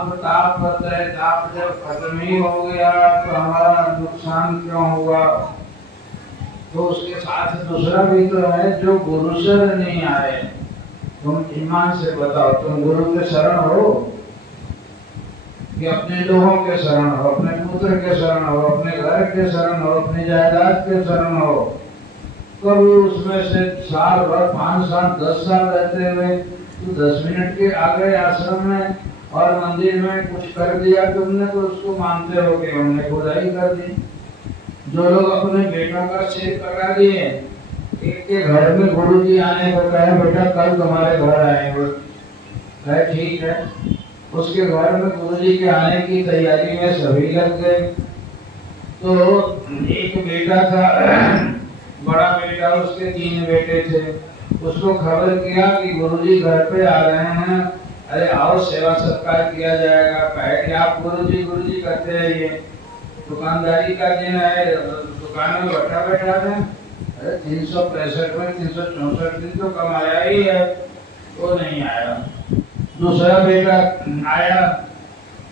आप ताप बताए, ताप जब खत्म ही हो गया तो हमारा नुकसान क्यों हुआ? तो उसके साथ दूसरा भी तो है, जो गुरु से नहीं आए, तुम ईमान से बताओ, तुम गुरु के शरण हो कि अपने लोगों के शरण हो, अपने पुत्र के शरण हो, अपने घर के शरण हो, अपनी जायदाद के शरण हो? कभी उसमें से साल भर, 5 साल, 10 साल रहते हुए तो 10 मिनट के आ गए आश्रम में और मंदिर में कुछ कर दिया तुमने, तो उसको मानते हो कि हमने खुदाई कर दी। जो लोग अपने बेटों का सिर कटा दिए, एक के घर में गुरु जी आने को कहे, बेटा कल तुम्हारे घर आएंगे, कहे ठीक है। उसके घर में गुरु जी के आने की तैयारी में सभी लग गए। तो एक बेटा था, बड़ा बेटा, उसके 3 बेटे थे। उसको खबर किया कि गुरुजी घर पे आ रहे हैं, अरे आओ सेवा सत्कार किया जाएगा। कहे कि आप गुरुजी करते रहिए, दुकानदारी का दिन है, दुकान में बैठा थे। अरे 365 में 364 दिन तो कमाया ही है, वो नहीं आया। दूसरा बेटा आया,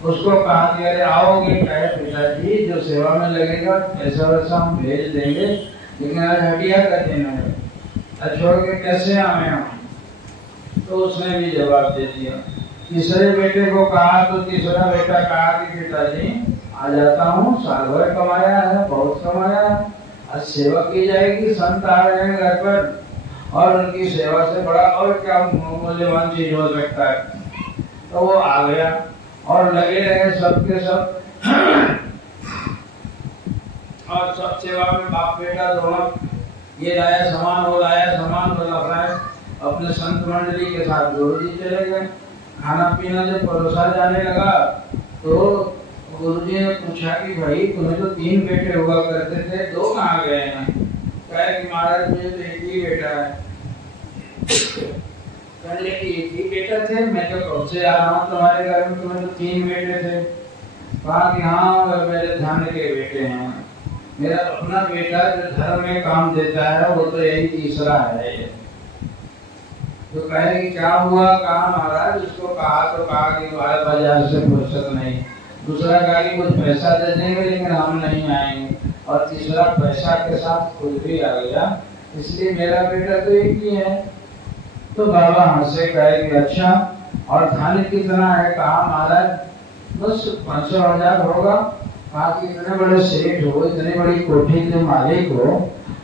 उसको कहा कि अरे आओगे? कहे पिताजी जो सेवा में लगेगा पैसा वैसा हम भेज देंगे, लेकिन आज हटिया का दिन है, छोड़ के कैसे आए हम? तो उसने भी जवाब दे दिया। तीसरे बेटे को कहा तो तीसरा बेटा कहा कि पिताजी आ जाता हूँ, साल भर कमाया है, बहुत कमाया है, आज सेवा की जाएगी, संत आ रहे हैं घर पर और उनकी सेवा से बड़ा और क्या मूल्यवान चीज हो सकता है। तो वो आ गया और लगे रहे सबके सब और सब सेवा में बाप बेटा दोनों, ये लाया सामान, वो लाया सामान, वो लाया। अपने संत मंडली के साथ गुरुजी चले गए। खाना पीना जब परोसा जाने लगा तो गुरुजी ने पूछा कि भाई तुम्हें तो 3 बेटे हुआ करते थे, 2 कहाँ गए हैं? कहे कि महाराज मुझे तो एक ही बेटा है। कहने कि एक ही बेटा थे, मैं तो कब से आ रहा हूँ तुम्हारे घर में, तुम्हें तो 3 बेटे थे। कहा कि हाँ मेरे ध्यान के बेटे हैं, मेरा अपना बेटा जो धर्म में काम देता है वो तो यही तीसरा है। तो कहे कि क्या हुआ? कहा महाराज, उसको कहा तो कहा कि बाजार से फुर्सत नहीं। दूसरा कहा कि कुछ पैसा दे देंगे लेकिन हम नहीं आएंगे, और तीसरा पैसा के साथ खुद भी आ गया, इसलिए मेरा बेटा तो एक ही है। तो बाबा हंसे, कहे कि अच्छा और धन कितना है? कहा महाराज बस 500,000 होगा। कहा कि इतने बड़े सेठ हो, इतनी बड़ी कोठी के मालिक हो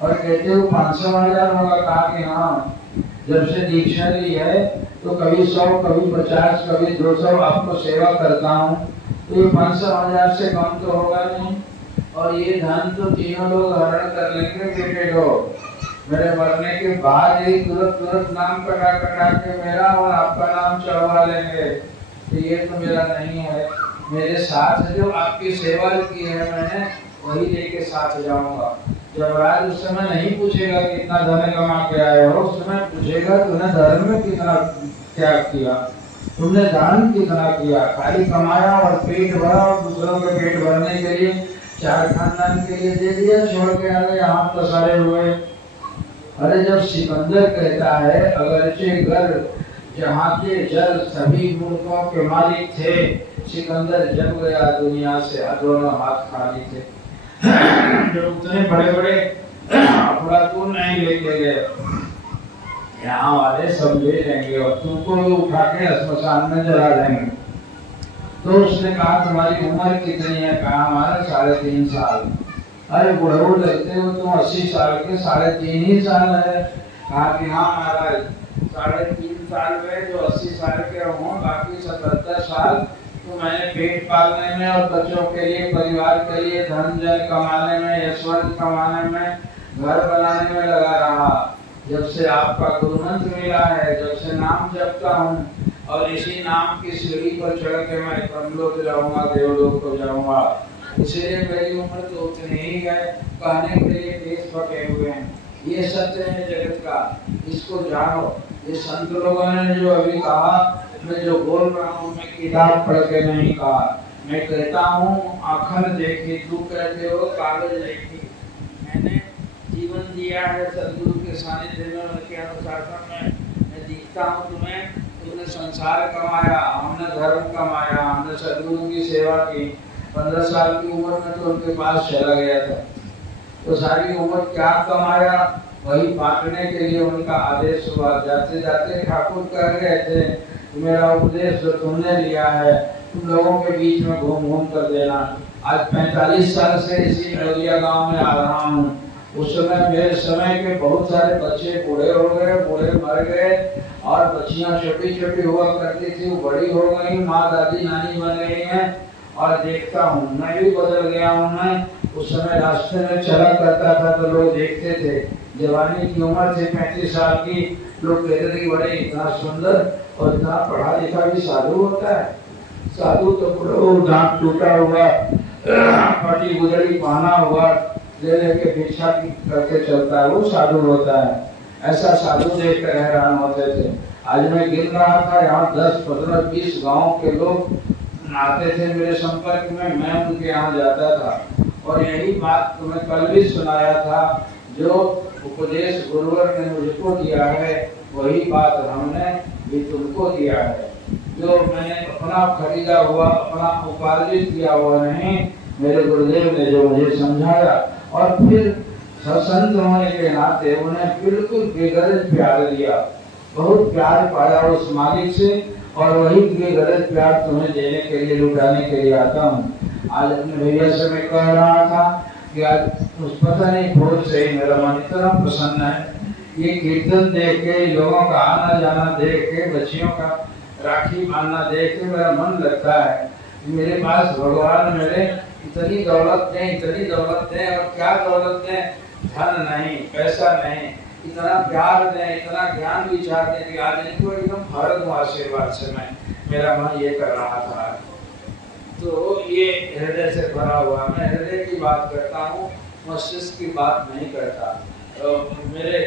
और कहते हो 500,000 होगा? कहा कि हाँ, जब से दीक्षा ली है तो कभी 100, कभी 50, कभी 200 आपको सेवा करता हूँ, तो ये 500,000 से कम तो होगा नहीं। और ये धन तो तीनों लोग हरण कर लेंगे बेटे लोग, मेरे मरने के बाद ही तुरंत नाम कटा के मेरा और आपका नाम चढ़वा लेंगे। तो ये तो मेरा नहीं है, मेरे साथ जो आपकी सेवा की है मैंने वही लेके साथ जाऊंगा। जब राज उस समय नहीं पूछेगा कितना धन कमा के आए हो, उस समय पूछेगा तुमने धर्म में कितना त्याग किया, तुमने दान कितना किया, खाली कमाया और पेट भरा और दूसरों के पेट भरने के लिए 4 खानदान के लिए दे दिया, छोड़ के आ गए हाथ पसारे हुए। अरे जब सिकंदर कहता है अगरचे घर जहाँ के जल सभी मुल्कों के मालिक थे, सिकंदर जब गया दुनिया से दोनों हाथ खाली थे। जो उतने बड़े बड़े अफलातून नहीं लेके गए, यहाँ वाले सब ले लेंगे और तुमको उठा के श्मशान में जला देंगे। तो उसने कहा तुम्हारी उम्र कितनी है? कहा हमारा 3.5 साल। अरे बुढ़ऊ लगते हो तुम, 80 साल के, 3.5 ही साल है। कहा कि हाँ महाराज 3.5 साल में जो 80 साल के हों, बाकी 77 साल तो मैंने पेट पालने में और बच्चों के लिए, परिवार के लिए, धन जन कमाने में, ऐश्वर्य कमाने में, घर बनाने में लगा रहा। जब से आपका गुरु मंत्र मिला है, जब से नाम जपता हूँ और इसी नाम की सीढ़ी पर चढ़ के मैं ब्रह्मलोक जाऊंगा, देवलोक को जाऊंगा। इसीलिए मेरी उम्र तो उतनी ही है, कहने के लिए देश पके हुए हैं। ये सत्य है जगत का, इसको जानो। ये संत लोगों ने जो अभी कहा, मैं जो बोल रहा हूँ मैं किताब पढ़ के नहीं कहा, मैं कहता हूँ आँखन देखी, तू कहते हो कागज देखी। मैंने जीवन दिया है सदगुरु के सानिध्य में, उनके अनुशासन में। मैं दिखता हूँ तुम्हें, तुमने संसार कमाया, हमने धर्म कमाया, हमने सेवा की। 15 साल की उम्र में तो उनके पास चला गया था, तो सारी उम्र क्या कमाया, वही बांटने के लिए उनका आदेश हुआ। जाते जाते ठाकुर कह रहे थे, मेरा उपदेश जो तुमने लिया है तुम लोगों के बीच में घूम घूम कर देना। आज 45 साल से इसी नौलिया गांव में आ रहा हूँ। उस समय मेरे समय के बहुत सारे बच्चे बूढ़े हो गए, बूढ़े मर गए, और बच्चियां छोटी छोटी हुआ करती थी, वो बड़ी हो गई, माँ दादी नानी बन गई हैं। और देखता हूँ मैं भी बदल गया हूँ। मैं उस समय रास्ते में चला करता था तो लोग देखते थे, जवानी की उम्र थी 35 साल की, लोग कहते थे बड़े इतना सुंदर और इतना पढ़ा लिखा भी साधु होता है। साधु तो दांत टूटा हुआ, फटी गुजरी पहना हुआ, ले लेके भिक्षा करके चलता है, वो साधु होता है। ऐसा साधु देख कर हैरान होते थे। आज मैं गिन रहा था, यहाँ 10, 15, 20 गाँव के लोग आते थे मेरे संपर्क में, मैं उनके यहाँ जाता था। और यही बात तुम्हें कल भी सुनाया था, जो उपदेश गुरुवर ने मुझको दिया है वही बात हमने भी तुमको दिया है। जो मैंने अपना खरीदा हुआ, अपना उपार्जित किया हुआ नहीं, मेरे गुरुदेव ने जो मुझे समझाया, और फिर संत होने के नाते उन्हें बिल्कुल बेगरज प्यार दिया। बहुत प्यार पाया उस मालिक से, और वही बेगरज प्यार तुम्हें देने के लिए, लुटाने के लिए आता हूँ। आज अपने भैया से मैं कह रहा था कि आज उस पता नहीं भोर से ही मेरा मन इतना प्रसन्न है, ये कीर्तन देख के, लोगों का आना जाना देख के, बच्चियों का राखी बांधना देख के मेरा मन लगता है मेरे पास भगवान मेरे इतनी दौलत दें, इतनी दौलत दें, और क्या दौलत दें, धन नहीं, पैसा नहीं, इतना प्यार दें, इतना ज्ञान विचार दें कि आज इनको एकदम भर दूं आशीर्वाद से। मैं मेरा मन ये कर रहा था। तो ये हृदय से भरा हुआ, मैं हृदय की बात करता हूँ, मस्तिष्क की बात नहीं करता। तो मेरे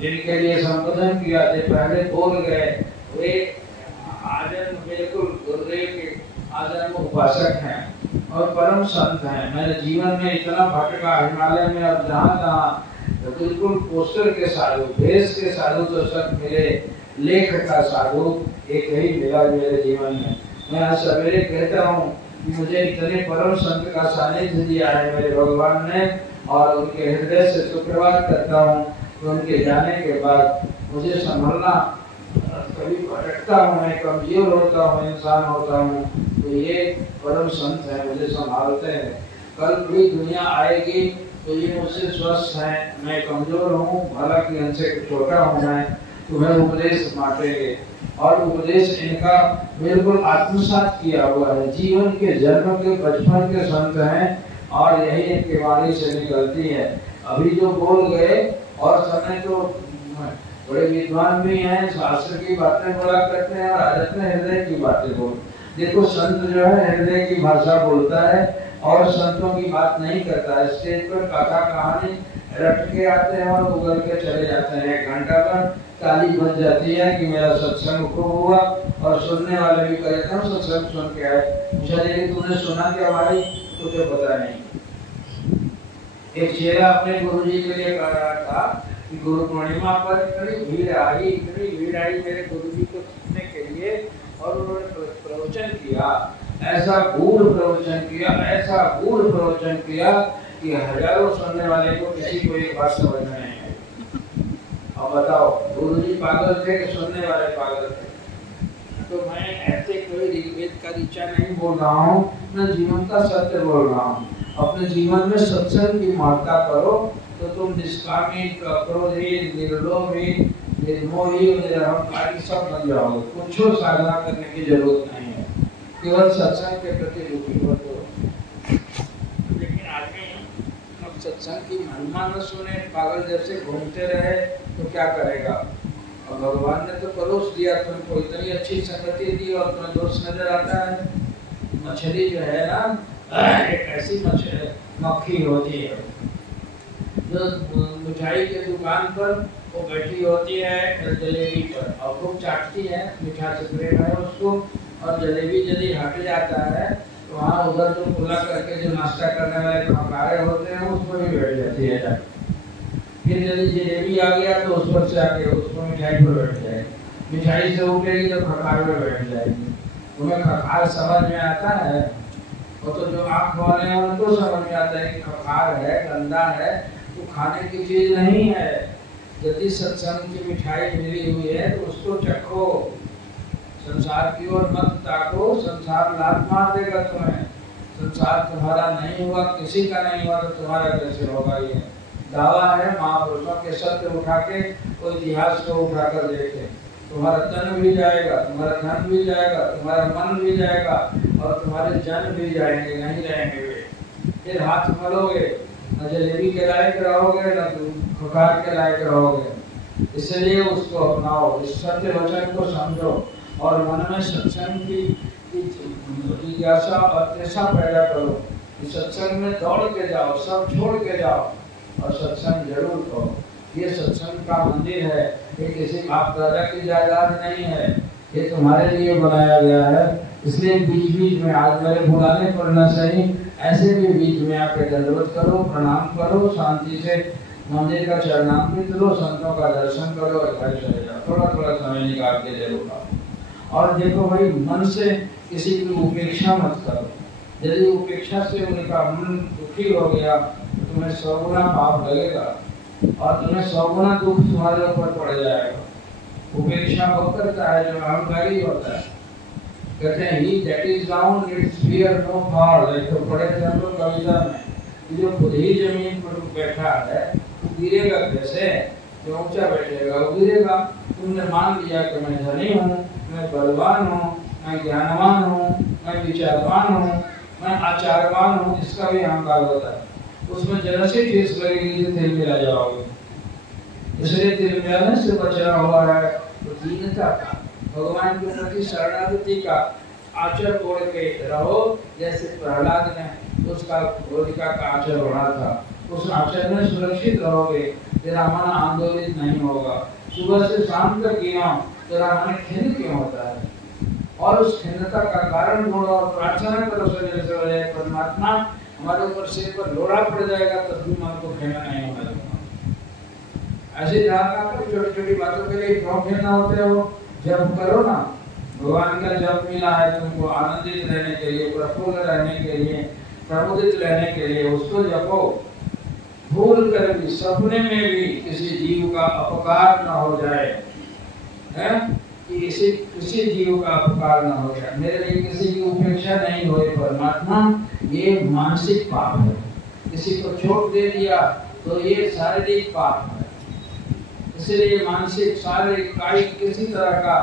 जिनके लिए संबोधन किया थे पहले बोल गए, वे आजन्म बिल्कुल गुरुदेव के आजन्म उपासक हैं और परम संत हैं। मैंने जीवन में इतना भटका हिमालय में, और जहाँ तहाँ तो बिल्कुल पोस्टर के साधु, भेष के साधु तो सब मिले, लेख का साधु एक ही मिला मेरे जीवन में। मैं आज सवेरे कहता हूँ कि मुझे इतने परम संत का सानिध्य दिया है मेरे भगवान ने, और उनके हृदय से शुक्रवार करता हूँ कि उनके जाने के बाद मुझे संभलना, कभी भटकता हूँ, मैं कमजोर होता हूँ, इंसान होता हूँ, तो ये परम संत है, मुझे संभालते हैं। कल भी दुनिया आएगी तो ये मुझसे स्वस्थ हैं, मैं कमजोर हूँ, हालांकि इनसे छोटा हूँ, मैं तुम्हें उपदेश बांटेंगे। और उपदेश इनका बिल्कुल आत्मसात किया हुआ है, जीवन के जन्म के बचपन के संत हैं, और यही इनके वाणी से निकलती है। अभी जो बोल गए, और समय तो बड़े विद्वान भी हैं, शास्त्र की बातें बोला करते हैं, और आदत में हृदय की बातें बोल। देखो संत जो है हृदय की भाषा बोलता है, और संतों की बात नहीं करता है। स्टेज पर कथा कहानी रट के आते हैं और उगल के चले जाते हैं, 1 घंटा पर ताली बज जाती है कि मेरा सत्संग खूब हुआ, और सुनने वाले भी कहते हैं सत्संग सुन के आए। पूछा जाए कि तूने सुना क्या भाई, तुझे पता नहीं। एक चेला अपने गुरुजी के लिए कह रहा था कि गुरु पूर्णिमा पर इतनी भीड़ आई मेरे गुरुजी को सुनने के लिए, और उन्होंने प्रवचन किया, ऐसा गूढ़ प्रवचन किया, ऐसा गूढ़ प्रवचन किया कि हजारों सुनने वाले को किसी को एक बात समझ में नहीं आई। अब बताओ, गुरुजी पागल थे कि सुनने वाले पागल थे? तो मैं ऐसे कोई ऋग्वेद का ऋचा नहीं बोल रहा हूँ, मैं जीवन का सत्य बोल रहा हूँ। अपने जीवन में सत्संग की महत्ता करो तो तुम निष्कामी, क्रोधी, निर्लोभी, निर्मोही, निरहंकारी सब बन जाओगे। कुछ साधना करने की जरूरत नहीं है, केवल सत्संग के प्रति रुचि हो। लेकिन आदमी अब सत्संग की महिमा न सुने, पागल जैसे घूमते रहे तो क्या करेगा? और भगवान ने तो परोस दिया तुमको, इतनी अच्छी संगति दी, और तुम्हें दोष नजर आता है। मछली जो है ना, एक ऐसी मक्खी होती है जो मिठाई के दुकान पर वो बैठी होती है जलेबी पर, और खूब चाटती है, मीठा से प्रेम है उसको, और जलेबी यदि हट जाता है तो वहाँ उधर जो खुला करके जो नाश्ता करने वाले खकारे होते हैं उस पर भी बैठ जाती है। फिर यदि जलेबी आ गया तो उस पर से आके उसको मिठाई पर बैठ जाएगी, मिठाई से उठेगी तो खकार में बैठ जाएगी। तुम्हें खखार समझ में आता है? वो तो जो आँख वाले हैं उनको समझ में आता है कि खखार है, गंदा है, तो खाने की चीज नहीं है। यदि सत्संग की मिठाई मिली हुई है तो उसको चखो, संसार की ओर मत ताको, संसार लात मार देगा तुम्हें। संसार तुम्हारा नहीं हुआ, किसी का नहीं हुआ, तो तुम्हारा कैसे होगा? ये दावा है महापुरुषों के सत्य उठा के, वो इतिहास को उठा कर देखे। तुम्हारा तन भी जाएगा, तुम्हारा धन भी जाएगा, तुम्हारा मन भी जाएगा, और तुम्हारे जन भी जाएंगे, नहीं रहेंगे वे। फिर हाथ मलोगे, न जलेबी के लायक रहोगे, न खुकार के लायक रहोगे। इसलिए उसको अपनाओ, इस सत्य वचन को समझो, और मन में सत्संग की जिज्ञासा और तृष्णा पैदा करो। इस सत्संग में दौड़ के जाओ, सब छोड़ के जाओ और सत्संग जरूर करो। ये सत्संग का मंदिर है, ये किसी बाप दादा की जायदाद नहीं है, ये तुम्हारे लिए बनाया गया है। इसलिए बीच बीच में, आज मेरे बुलाने पर न सही, ऐसे भी बीच में आके दंडवत करो, प्रणाम करो, शांति से मंदिर का चरणामृत लो, संतों का दर्शन करो और घर चले जाओ। थोड़ा थोड़ा समय निकाल के जरूर आओ। और देखो भाई, मन से किसी की उपेक्षा मत करो। यदि उपेक्षा से उनका मन दुखी हो गया तो तुम्हें 100 गुना पाप लगेगा, और तुम्हें 100 गुना दुख तुम्हारे ऊपर पड़ जाएगा। उपेक्षा वो करता है जो अहंकारी होता है। कहते हैं he that is down needs fear no fall. तो पढ़े थे हम लोग कविता में, जो खुद ही जमीन पर बैठा है वो गिरेगा कैसे? जो ऊंचा बैठेगा वो गिरेगा। तुमने मान लिया कि मैं धनी हूँ, मैं बलवान हूँ, मैं ज्ञानवान हूँ, मैं विचारवान हूँ, मैं आचारवान हूँ, इसका भी अहंकार होता है। उसमें जरा सी ठेस लगेगी तो तिल मिला जाओगे। इसलिए तिल मिलाने से बचना हुआ है। तो दीनता का, भगवान के प्रति शरणागति का आचर ओढ़ के रहो। जैसे प्रहलाद ने उसका होलिका का आचर ओढ़ा था, उस आचर में सुरक्षित रहोगे, तेरा मन आंदोलित नहीं होगा। सुबह से शाम तक गिनो, तेरा मन खिन्न क्यों होता है? और उस खिन्नता का कारण ढूंढो और प्रार्थना करो सवेरे सवेरे, परमात्मा हमारे ऊपर सिर पर लोड़ा पड़ जाएगा तब भी मन को खिन्न नहीं होने दूंगा। ऐसे ध्यान कर, छोटी छोटी बातों के लिए क्यों खिन्न होते हो? जब करो ना, भगवान का जब मिला है तुमको आनंदित रहने के लिए, प्रफुल्ल रहने के लिए, प्रमुदित रहने के लिए, उसको जपो। भूल कर भी, सपने में भी किसी जीव का अपकार न हो जाए, है कि किसी जीव का अपकार न हो जाए, मेरे लिए किसी की उपेक्षा नहीं होए परमात्मा, ये मानसिक पाप है। किसी को चोट दे दिया तो ये शारीरिक पाप है। इसलिए मानसिक, शारीरिक, कायिक किसी तरह का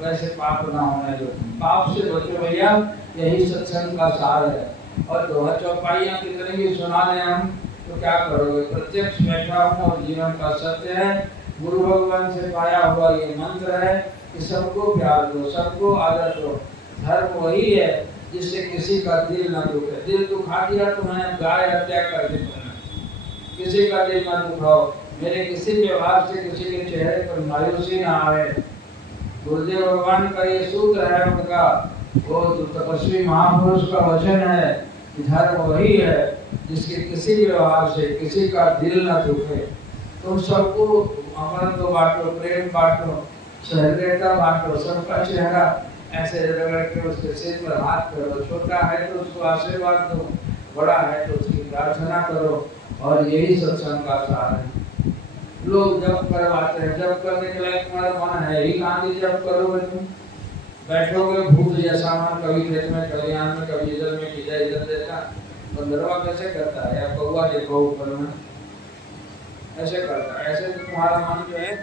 वैसे पाप ना होने दो। पाप से बचो भैया, यही सत्संग का सार है। और दोहा चौपाइयां कितनी भी सुना रहे हम तो क्या करोगे? प्रत्यक्ष बैठा हूँ और जीवन का सत्य है, गुरु भगवान से पाया हुआ ये मंत्र है कि सबको प्यार दो, सबको आदर दो। धर्म वही है जिससे किसी का दिल न दुखे। दिल दुखा दिया तुम्हें, गाय हत्या कर दी तुमने, किसी का दिल न दुखाओ। मेरे किसी व्यवहार से किसी के चेहरे पर मायूसी ना आवे। गुरुदेव भगवान का ये सूत्र है उनका, वो तपस्वी महापुरुष का वचन है कि धर्म वही है जिसके किसी व्यवहार से किसी का दिल न दुखे। तुम सबको अमृत बांटो, प्रेम बांटो, सहृदयता बांटो, सबका चेहरा ऐसे रगड़ के उसके सिर पर हाथ करो। छोटा है तो उसको आशीर्वाद दो, बड़ा है तो उसकी प्रार्थना करो। और यही सत्संग का सार है। लोग जप करवाते हैं, जप करने के लिए तुम्हारा मन है ही कहाँ की जप करोगे? तुम बैठोगे भूत जैसा मन, कभी खेत में, कल्याण में, कभी इधर में, इधर देता। बंदरवा कैसे करता है? या कौवा देखो ऊपर में ऐसे करता है। ऐसे तुम्हारा मन जो है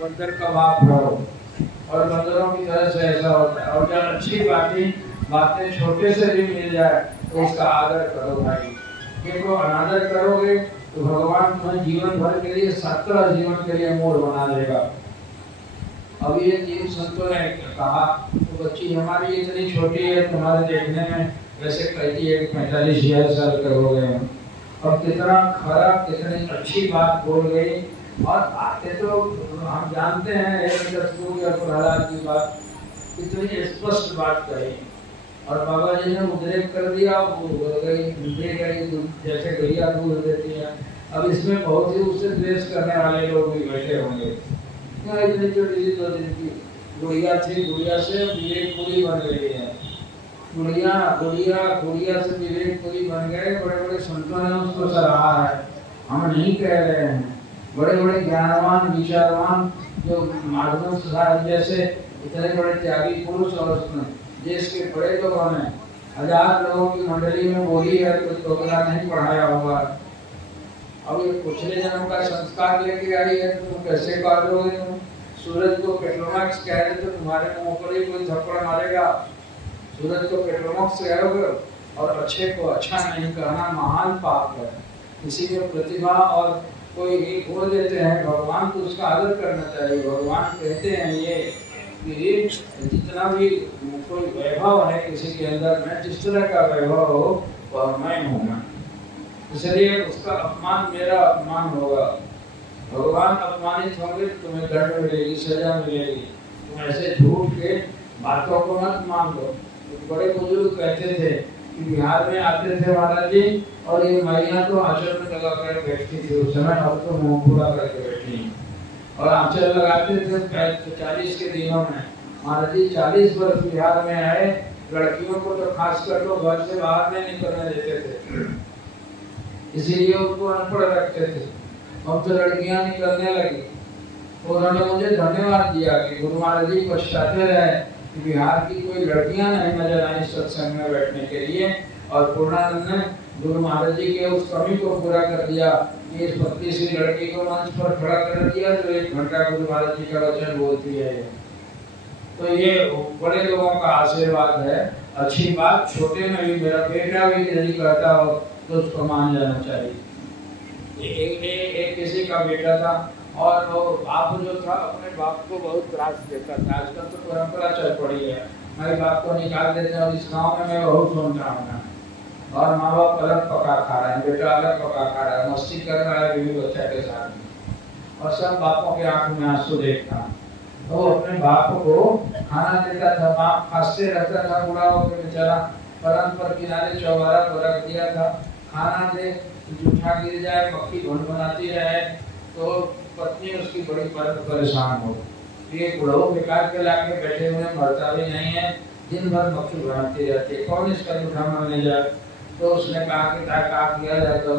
बंदर का बाप रहो, और बंदरों की तरह से ऐसा होता है। और जब अच्छी बातें छोटे से भी मिल जाए तो उसका आदर करो भाई। देखो अनादर करोगे तो भगवान तुम्हें जीवन भर के लिए, सत्तर जीवन के लिए मोड़ बना देगा। अब ये तीन संतों ने कहा, तो बच्ची हमारी इतनी छोटी है, तुम्हारे देखने में वैसे कहती है कि 45,000 साल के हो गए हैं, और कितना खरा, कितनी अच्छी बात बोल गई। और बातें तो हम जानते हैं, प्रहलाद की बात कितनी स्पष्ट बात कही। और बाबा जी ने उद्रेक कर दिया, वो गई जैसे गैया दूध देती है। अब इसमें बहुत ही उससे द्वेष करने वाले लोग भी बैठे होंगे। क्या इतनी छोटी सी 2 दिन की गुड़िया थी, गुड़िया से विवेक पूरी बन गई है। कुड़िया से विवेक पुरी बन गए। बड़े बड़े संतों ने उसको सराहा है, हम नहीं कह रहे हैं। बड़े बड़े ज्ञानवान विचारवान जो माधव साहब जैसे इतने बड़े त्यागी पुरुष और देश के बड़े लोगों ने 1000 लोगों की मंडली में बोली है, कुछ टोकरा नहीं पढ़ाया होगा। अब ये पिछले जन्म का संस्कार लेके आई है तो तुम कैसे कर लोगे? सूरज को पेट्रोमैक्स कह रहे तो तुम्हारे मुंह पर ही कोई थप्पड़ मारेगा। सूरज को पेट्रोमैक्स कहोगे और अच्छे को अच्छा नहीं कहना महान पाप है। किसी में प्रतिभा और कोई बोल देते हैं भगवान तो उसका आदर करना चाहिए। भगवान कहते हैं ये कि जितना भी कोई वैभव है किसी के अंदर में, जिस तरह का वैभव हो वह मैं हूँ मैं, इसलिए उसका अपमान मेरा अपमान होगा। भगवान अपमानित होंगे तो तुम्हें दंड मिलेगी, सजा मिलेगी। तुम ऐसे झूठ के बातों को मत मान लो। बड़े बुजुर्ग कहते थे कि बिहार में आते थे महाराज जी और ये मैया तो आंचल में लगा कर बैठती थी उस समय, अब तो मुंह पूरा करके बैठी और आंचल लगाते थे 40 के दिनों में। महाराज जी 40 वर्ष बिहार में आए, लड़कियों को तो खास कर लो घर से बाहर नहीं निकलने देते थे, इसीलिए उनको अनपढ़ रखते थे। अब तो लड़कियां निकलने लगी। उन्होंने मुझे धन्यवाद दिया कि गुरु महाराज जी पछताते रहे कि बिहार की कोई लड़कियां नहीं नजर आई सत्संग में बैठने के लिए, और पूर्णानंद ने गुरु महाराज जी के उस कमी को पूरा कर दिया। इस 32वीं लड़की को मंच पर खड़ा कर दिया जो 1 घंटा गुरु महाराज जी का वचन बोलती है। तो ये बड़े लोगों का आशीर्वाद है, अच्छी बात। छोटे में भी मेरा बेटा भी यदि कहता हो तो उसको मान जाना चाहिए। एक किसी का बेटा था और वो बाप जो था अपने बाप को बहुत त्रास देता था। आजकल तो परंपरा चल पड़ी है, मेरे बाप को निकाल देते हैं और इस गाँव में मैं बहुत सुनता हूँ। और माँ बाप अलग पका खा रहे हैं, बेटा अलग पका खा रहा है, मस्ती कर रहा है बीवी बच्चा के साथ में, और सब बापों के आंख में आंसू देखता। तो वो अपने बाप को खाना देता था, बाप खांसते रहता था, बूढ़ा होकर बेचारा पलंग पर किनारे चौबारा पर रख दिया था। खाना दे जूठा गिर जाए, मक्खी घुन बनाती रहे तो पत्नी उसकी बड़ी परेशान हो। ये बुढ़ो बेकार के लाके बैठे हुए मरता भी नहीं है, दिन भर मक्खी बनाती रहती है, कौन इसका जूठा मारने जाए? तो उसने कहा कि क्या किया जाए? तो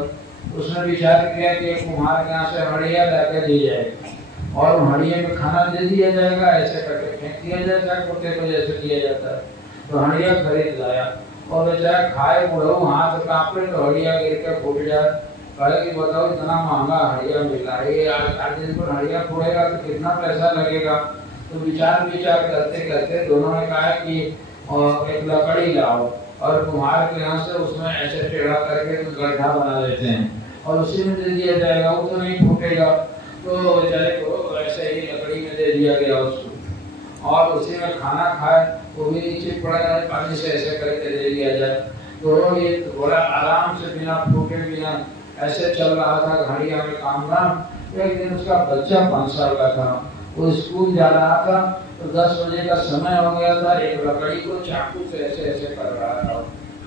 उसने विचार किया कि कुम्हार के यहाँ से हड़िया लाकर दी जाएगी और हड़िया में खाना दे दिया जाएगा, ऐसे करके फेंक दिया जाता है कुत्ते को जैसे दिया जाता है। तो हड़िया खरीद लाया और बेचारा खाए बुढ़ो हाथ कांपे तो हड़िया गिर के फूट जाए। कहे कि बताओ इतना महंगा हड़िया मिला है, आज दिन पर हड़िया फोड़ेगा तो कितना पैसा लगेगा? तो विचार करते करते दोनों ने कहा कि एक लकड़ी लाओ और कुम्हार के यहाँ से उसमें ऐसे टेढ़ा करके गड्ढा बना देते हैं और उसी में दे दिया जाएगा, वो तो नहीं फूटेगा। तो बेचारे को ऐसे ही लकड़ी में दे दिया गया उसको और उसी में खाना खाए, वो भी नीचे पड़ा है, पानी से ऐसे करके दे दिया जाए। तो ये बड़ा आराम से बिना फूटे बिना ऐसे चल रहा था घड़िया में काम धाम। एक दिन उसका बच्चा 5 साल का था, वो स्कूल जा रहा था तो 10 बजे का समय हो गया था। एक लकड़ी को चाकू से ऐसे ऐसे कर रहा था,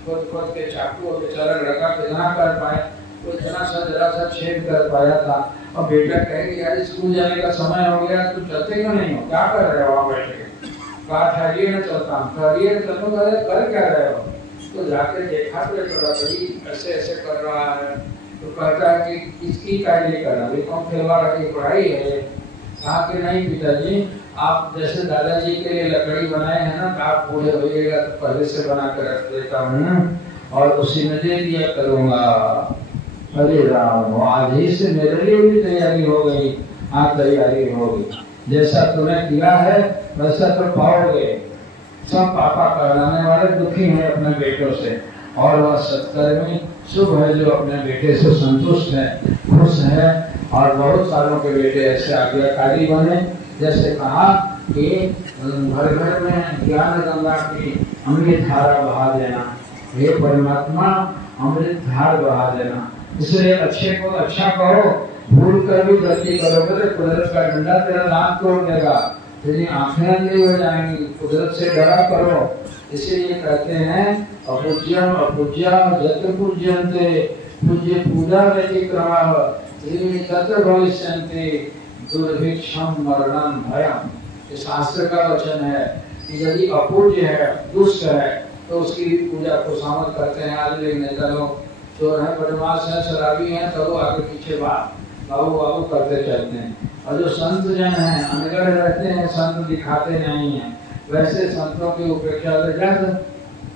खोद के चाकू, और बेचारा लड़का कितना कर पाए, तो इतना सा जरा सा छेद कर पाया था। और बेटा कहे यार स्कूल जाने का समय हो गया, तू चलते क्यों नहीं हो, क्या कर रहे हो वहाँ बैठ के? कहा ठहरिए न चलता हूँ। ठहरिए चलो, कर क्या रहे हो? तो जाके देखा तो लकड़ी ऐसे ऐसे कर रहा है। तो कहता है कि इसकी कार्य करना भी कौन खिलवाड़ की पढ़ाई है? कहा कि नहीं पिताजी, आप जैसे दादाजी के लिए लकड़ी बनाए हैं ना, आप बूढ़े होइएगा तो पहले से बना कर रख देता हूँ और उसी में दे दिया करूँगा। अरे राम, आज ही से मेरे लिए भी तैयारी हो गई। हाँ, तैयारी हो गई, जैसा तूने किया है वैसा तो पाओगे। सब पापा कहलाने वाले दुखी हैं अपने बेटों से, और वह सत्कर्मी शुभ है जो अपने बेटे से संतुष्ट है, खुश है, और बहुत सालों के बेटे ऐसे आज्ञाकारी बने। जैसे कहा कि घर घर में ज्ञान गंगा की अमृत धारा बहा देना, हे परमात्मा अमृत धार बहा देना। इसलिए अच्छे को अच्छा कहो, भूल कर भी गलती करोगे तो कुदरत का डंडा तेरा दांत तोड़ देगा, तेरी आंखें अंधी हो जाएंगी। कुदरत से डरा करो। इसीलिए कहते हैं अपूज्यम अपूज्यम जत्र पूज्यन्ते, पूज्य पूजा व्यतिक्रमः त्रीणि तत्र भविष्यन्ति दुर्भिक्षम मरणम भयम। ये शास्त्र का वचन है कि यदि अपूज्य है, दुष्ट है, तो उसकी पूजा को शामिल करते हैं। आज लेकिन चलो चोर है, बदमाश है, शराबी है, तो वो आगे पीछे बाबू बाबू करते चलते हैं। और जो संत जन हैं अनगढ़ रहते हैं, संत दिखाते नहीं हैं, वैसे संतों की उपेक्षा से जब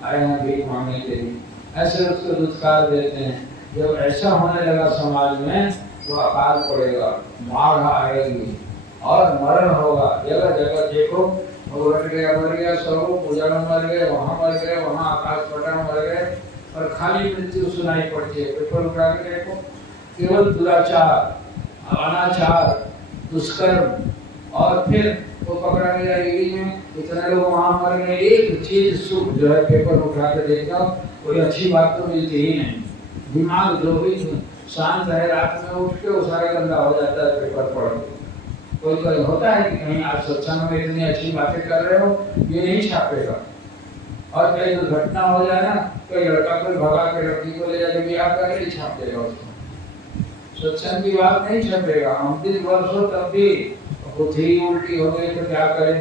आए हैं भीख मांगने के लिए, ऐसे उसको दुष्कार देते हैं। जब ऐसा होने लगा समाज में तो अकाल पड़ेगा, मार आएगी और मरण होगा। जगह जगह देखो, मर गया सब, पूजा में मर गए, वहाँ आकाश पटा मर गए, और खाली मृत्यु सुनाई पड़ती है। पेपर उठा के देखो, केवल दुराचार, अनाचार, दुष्कर्म, और फिर वो पकड़ा गया ईडी में, इतने लोग वहाँ मर गए। एक चीज सुख जो है पेपर उठा के देखना, कोई अच्छी बात तो मिलती ही नहीं। दिमाग जो भी शांत है, रात में उठ के वो सारा गंदा हो जाता है पेपर पढ़ के। कोई होता है कि कहीं आप सत्संग में इतनी अच्छी बातें कर रहे हो, ये नहीं छापेगा। और कहीं दुर्घटना हो जाए ना, कोई लड़का कोई भगा के लड़की को ले जाके ब्याह करके ही छाप देगा उसको। सत्संग की बात नहीं छपेगा। 29 वर्ष हो तब भी बुद्धि उल्टी हो गई तो क्या करें।